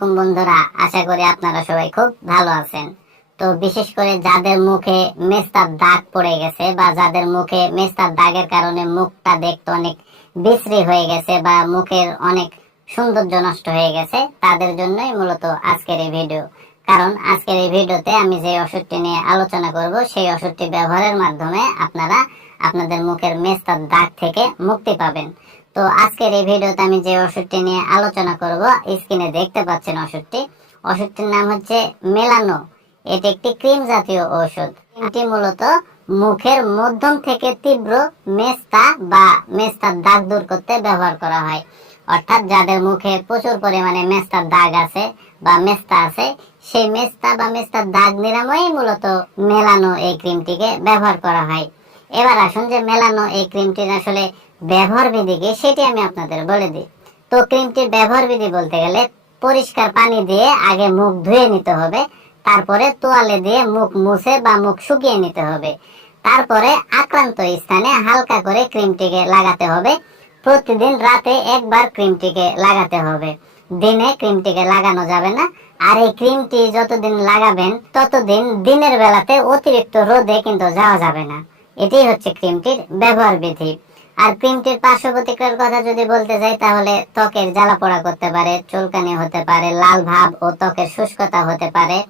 আলাইকুম বন্ধুরা, আশা করি আপনারা সবাই খুব ভালো আছেন। তো বিশেষ করে যাদের মুখে মেস্তার দাগ পড়ে গেছে বা যাদের মুখে মেস্তার দাগের কারণে মুখটা দেখতে অনেক বিশ্রী হয়ে গেছে বা মুখের অনেক সৌন্দর্য নষ্ট হয়ে গেছে, তাদের জন্যই মূলত আজকের এই ভিডিও কারণ আজকের এই ভিডিওতে আমি যে ওষুধটি নিয়ে আলোচনা করব, সেই ওষুধটি ব্যবহারের মাধ্যমে আপনারা আপনাদের মুখের মেস্তার দাগ থেকে মুক্তি পাবেন। তো আজকের এই ভিডিওতে আমি যে ওষুধটি নিয়ে আলোচনা করব, স্ক্রিনে দেখতে পাচ্ছেন ওষুধটি। ওষুধটির নাম হচ্ছে মেলানো। এটি একটি ক্রিম জাতীয় ঔষধ এটি মূলত মুখের মধ্যম থেকে তীব্র মেস্তা বা মেস্তার দাগ দূর করতে ব্যবহার করা হয়। অর্থাৎ যাদের মুখে প্রচুর পরিমাণে মেস্তার দাগ আছে বা মেস্তা আছে, সেই মেস্তা বা মেস্তার দাগ নিরাময়ই মূলত মেলানো এই ক্রিমটিকে ব্যবহার করা হয়। এবার আসুন যে মেলানো এই ক্রিমটির আসলে ব্যবহার বিধি কি সেটি আমি আপনাদের বলে দিই। তো ক্রিমটির ব্যবহার বিধি বলতে গেলে পরিষ্কার পানি দিয়ে আগে মুখ ধুয়ে নিতে হবে, তারপরে তোয়ালে দিয়ে মুখ মুছে বা মুখ শুকিয়ে নিতে হবে। তারপরে আক্রান্ত স্থানে হালকা করে ক্রিমটিকে লাগাতে হবে প্রতিদিন রাতে একবার ক্রিমটিকে লাগাতে হবে। দিনে ক্রিমটিকে লাগানো যাবে না। আর এই ক্রিমটি যতদিন লাগাবেন, ততদিন দিনের বেলাতে অতিরিক্ত রোদে কিন্তু যাওয়া যাবে না। এটাই হচ্ছে ক্রিমটির ব্যবহার বিধি। আর ক্রিমটির পার্শ্ব কথা যদি বলতে যাই, তাহলে ত্বকের জ্বালা পোড়া করতে পারে, চুলকানি হতে পারে, লাল ভাব ও ত্বকের শুষ্কতা হতে পারে।